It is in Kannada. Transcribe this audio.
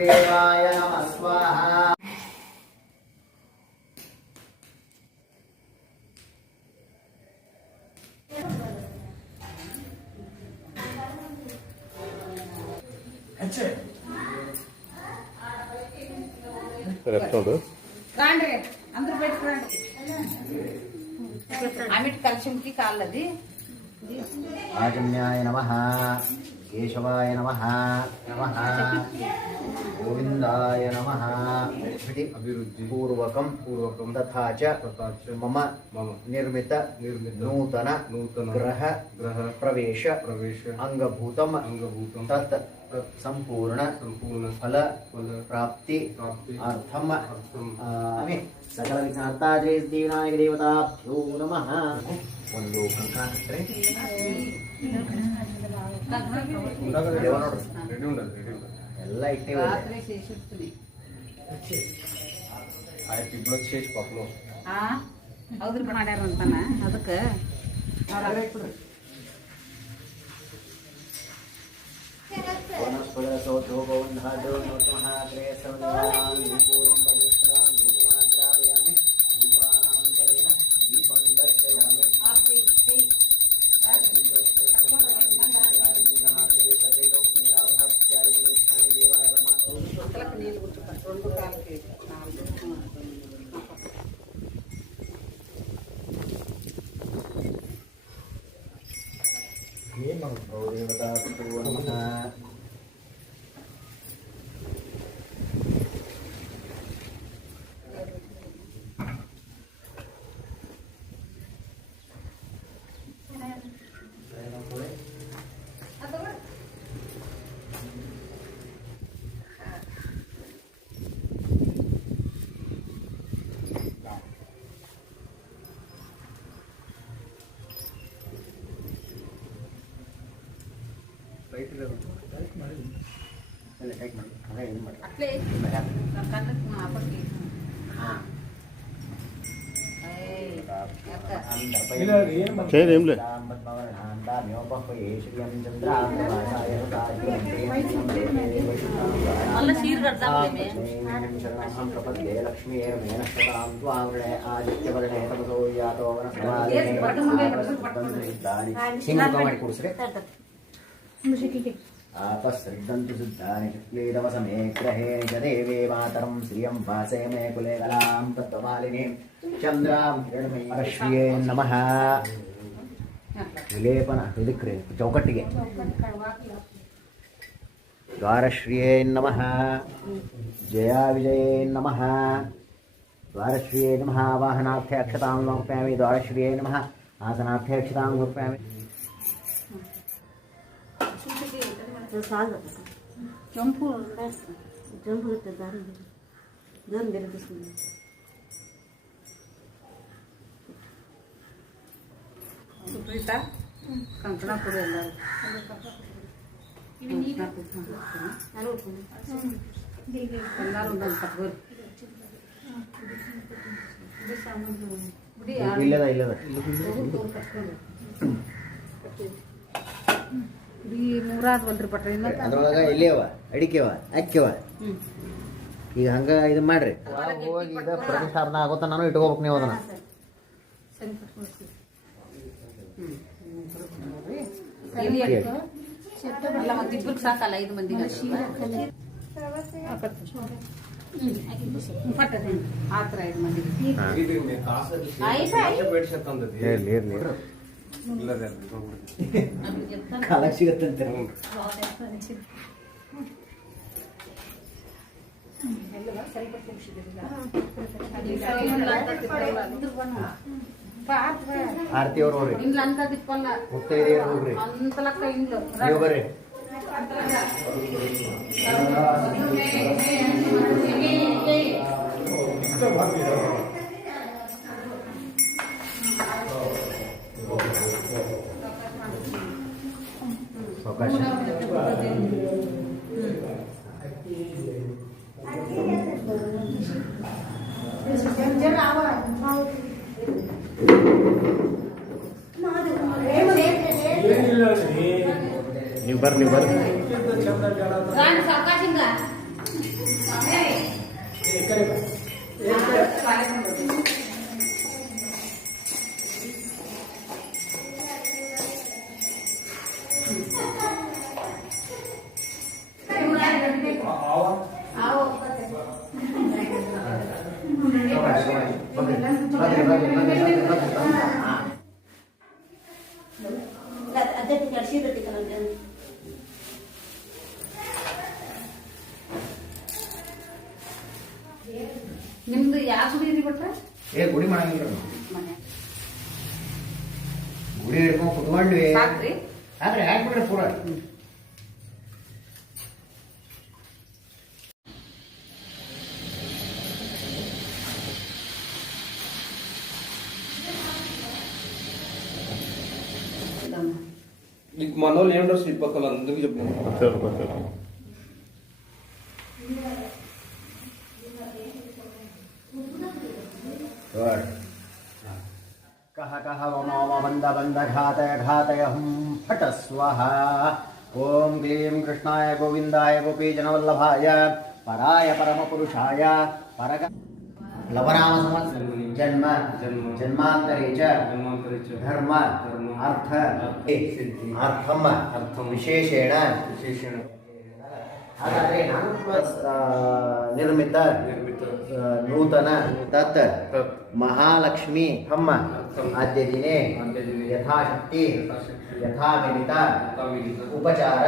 वासुदेवाय नमः स्वाहा। आजन्याय नमः, केशवाय नमः, नमः गोविंदाय नमः। अभिवृद्धि पूर्वकं तथा च मम निर्मित नूतन ग्रह प्रवेश अंगभूतम तत् संपूर्ण फल प्राप्ति अर्थम सकल विघ्नार्ताय विनायक देवताभ्यो नमः। ಒಂದು ಕಂಕಾಂತ್ರೆ ಎಲ್ಲ ಇಟ್ಟಿವೆ ಹೌದ್ರಿ ಮಾಡ್ಯಾರ ಅಂತಾನ ಅದಕ್ಕೆ तस्सृद्धन्तु सिद्धानि चक्लेदवसमे ग्रहेण च देवे मातरं श्रियं वासे मे कुले कलां तत्त्वमालिनीं चन्द्रां हिरण्मयीरश्रिये नमः। विलेपन ಇದಕ್ಕೆ ಚೌಕಟ್ಟಿಗೆ ದ್ವಾರಶ್ರಿಯೇ ನಮಃ, ಜಯಾ ವಿಜಯೇ ನಮಃ, ದ್ವಾರಶ್ರಿಯೇ ನಮಃ। ವಾಹನಾರ್ಥೆ ಅಕ್ಷತಾಂ ಸಮರ್ಪಯಾಮಿ, ದ್ವಾರಶ್ರಿಯೇ ನಮಃ। ಆಸನಾರ್ಥೆ ಅಕ್ಷತಾಂ ಸಮರ್ಪಯಾಮಿ। ಕೆಂಪು ಸುಪ್ರೀತಾ ಕಂಕಣ ಕೊಡು ಎಲ್ಲರೂ ಒಂದೊಂದು ಕಟ್ಬೋದು ಇಲ್ಲದ ಈ ಮೂರಾದ್ವಲ್ರಿ ಪಟ್ರಿ ಅದ್ರೊಳಗೆ ಇಲ್ಲಿಯವ ಅಡಿಕೆವ ಅಕ್ಕಿವ ಈಗ ಹಂಗ ಇದು ಮಾಡ್ರಿ ಹೋಗಿ ಇದು ಪ್ರತಿಷ್ಠಾಪನೆ ಆಗುತ್ತ ನಾನು ಇಟ್ಕೋಬೇಕು ನೀವು ಅದನ್ನ ಅಲ್ಲ ಮತ್ತಿಬ್ಬರಿಗೆ ಸಾಕಲ್ಲ 5 ಮಂದಿಗೆ ಆ ಥರ 5 ಮಂದಿಗೆ ಕಾಲ ಸಿಗತ್ತಂತೆ ಆರತಿ ಅವ್ರು ಹೋಗ್ರಿ, ಮುತ್ತೈದೆಯರು ಹೋಗ್ರಿ, ನೀವು ಬರ್ರಿ. ಅವಕಾಶ ನೀವು ಬರ್ರಿ, ನೀವು ಬರ್ರಿ. ನಿಮ್ದು ಯಾವ ಸುಡಿ ಬಿಟ್ರೆ ಏ ಗುಡಿ ಮಾಡಂಗಿಲ್ಲ ಮನೆ ಗುಡಿ ಹಿಡ್ಕೊಂಡು ಕುತ್ಕೊಂಡ್ವಿ ಸಾಕ್ರಿ ಆದ್ರೆ ಹಾಕ್ಬಿಟ್ರೆ ಪೂರ నీకు మనోళ్ళు ఏం డ్రెస్ ఇప్పకల అందుకు చెప్పు कह कह मम बंद बंद घातय घातय हम फट स्वाहा ओम क्लीं कृष्णाय गोविंदाय गोपीजनवल्लभाय पराय परमपुरुषाय परग लवनाम संवत्सर जन्म जन्मांतरे च धर्म अर्थ अर्थम विशेषेण ಹಾಗಾದ್ರೆ ನಾನು ನಿರ್ಮಿತ ನೂತನ ತತ್ ಮಹಾಲಕ್ಷ್ಮಿ ಹಮ್ಮ ಆದ್ಯ ದಿನೇ ಯಥಾಶಕ್ತಿ ಯಥಾಮಿಲಿತ ಉಪಚಾರ